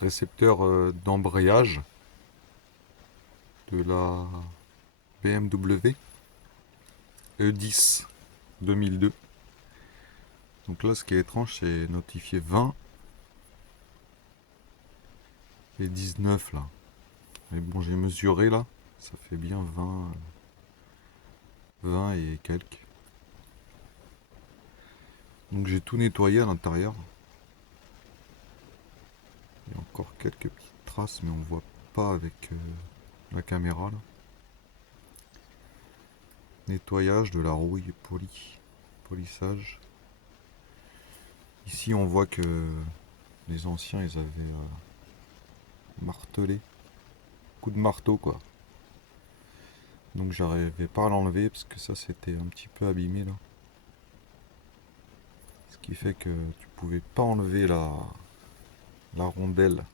récepteur d'embrayage de la BMW E10 2002. Donc là, ce qui est étrange, c'est notifié 20 et 19 là. Mais bon, j'ai mesuré là, ça fait bien 20 et quelques. Donc j'ai tout nettoyé à l'intérieur. Il y a encore quelques petites traces, mais on voit pas avec la caméra là. Nettoyage de la rouille polie, polissage. Ici, on voit que les anciens, ils avaient martelé, coup de marteau quoi. Donc j'arrivais pas à l'enlever parce que ça c'était un petit peu abîmé là. Ce qui fait que tu pouvais pas enlever la rondelle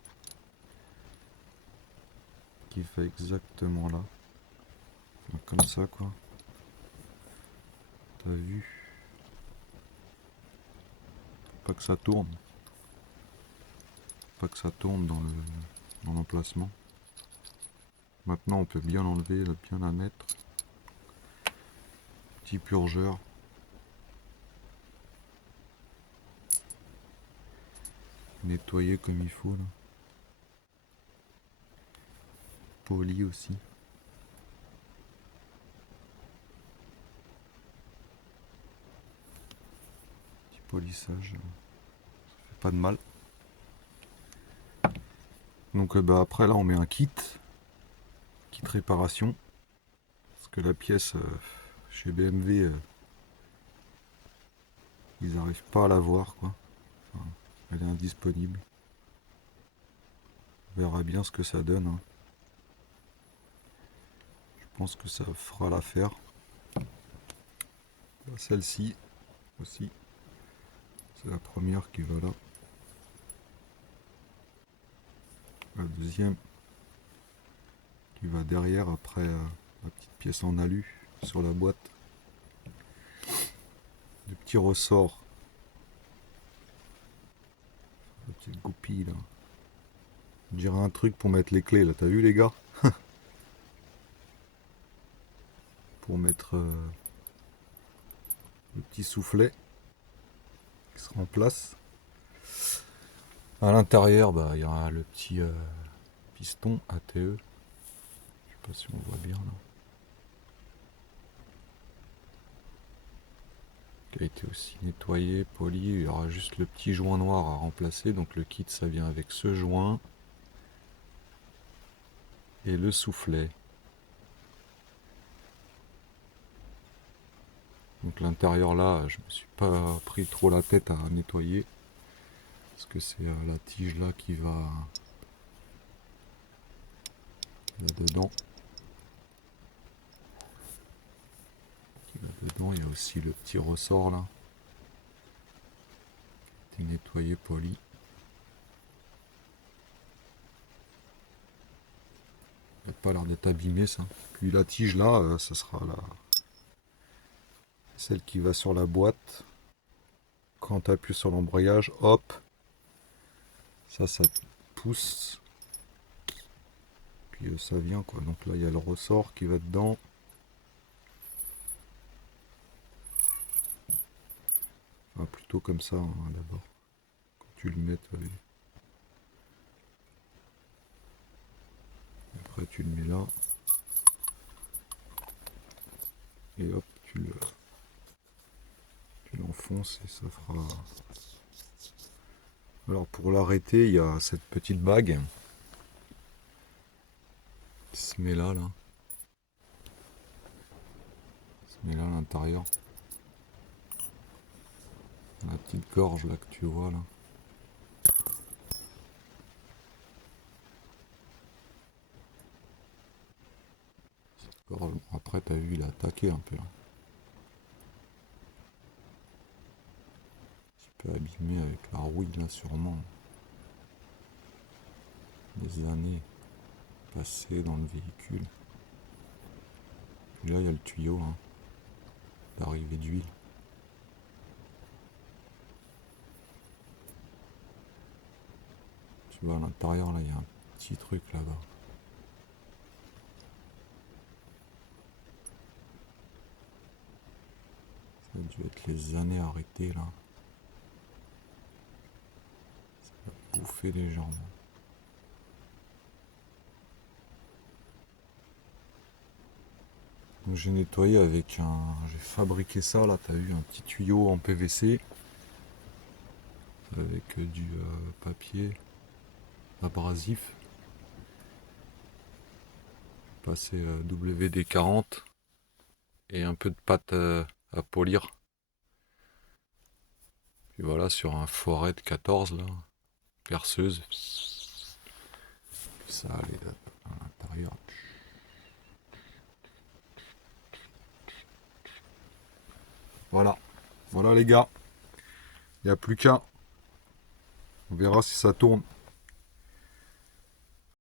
qui fait exactement là. Comme ça quoi. T'as vu? Pas que ça tourne. Pas que ça tourne dans l'emplacement. Maintenant on peut bien l'enlever, bien la mettre. Petit purgeur. Nettoyer comme il faut là. Poli aussi. Petit polissage. Ça fait pas de mal. Donc bah, après là on met un kit réparation. Parce que la pièce chez BMW ils n'arrivent pas à la voir quoi. Enfin, elle est indisponible. On verra bien ce que ça donne. Hein. Je pense que ça fera l'affaire. Celle-ci aussi. C'est la première qui va là. La deuxième qui va derrière après la petite pièce en alu sur la boîte. Des petits ressorts. La petite goupille là. On dirait un truc pour mettre les clés là. T'as vu les gars? Pour mettre le petit soufflet qui sera en place. À l'intérieur, bah, il y a le petit piston ATE. Je sais pas si on voit bien là. Qui a été aussi nettoyé, poli. Il y aura juste le petit joint noir à remplacer. Donc le kit, ça vient avec ce joint et le soufflet. Donc l'intérieur là, je me suis pas pris trop la tête à nettoyer. Parce que c'est la tige là qui va là-dedans. Dedans, il y a aussi le petit ressort là. Qui est nettoyé, poli. Il n'a pas l'air d'être abîmé ça. Puis la tige là, ça sera celle qui va sur la boîte. Quand tu appuies sur l'embrayage, hop, ça pousse. Puis ça vient quoi. Donc là il y a le ressort qui va dedans. Enfin, plutôt comme ça hein, d'abord. Quand tu le mets, après tu le mets là. Et hop, tu l'enfonces et ça fera. Alors pour l'arrêter, il y a cette petite bague qui se met là. Se met là à l'intérieur. La petite gorge là que tu vois là. Après t'as vu il a attaqué un peu là. Un petit peu abîmé avec la rouille là sûrement. Des années passées dans le véhicule. Puis là il y a le tuyau hein, d'arrivée d'huile. Un petit Tu vois, à l'intérieur, là, il y a un petit truc là-bas. Ça a dû être les années arrêtées, là. Bouffer les jambes. Donc j'ai nettoyé avec un... J'ai fabriqué ça, là, t'as vu, un petit tuyau en PVC. Avec du papier abrasif. Passé WD-40 et un peu de pâte à polir. Puis voilà, sur un forêt de 14 là, perceuse. Ça allait à l'intérieur. Voilà, voilà les gars. Il n'y a plus qu'à. On verra si ça tourne.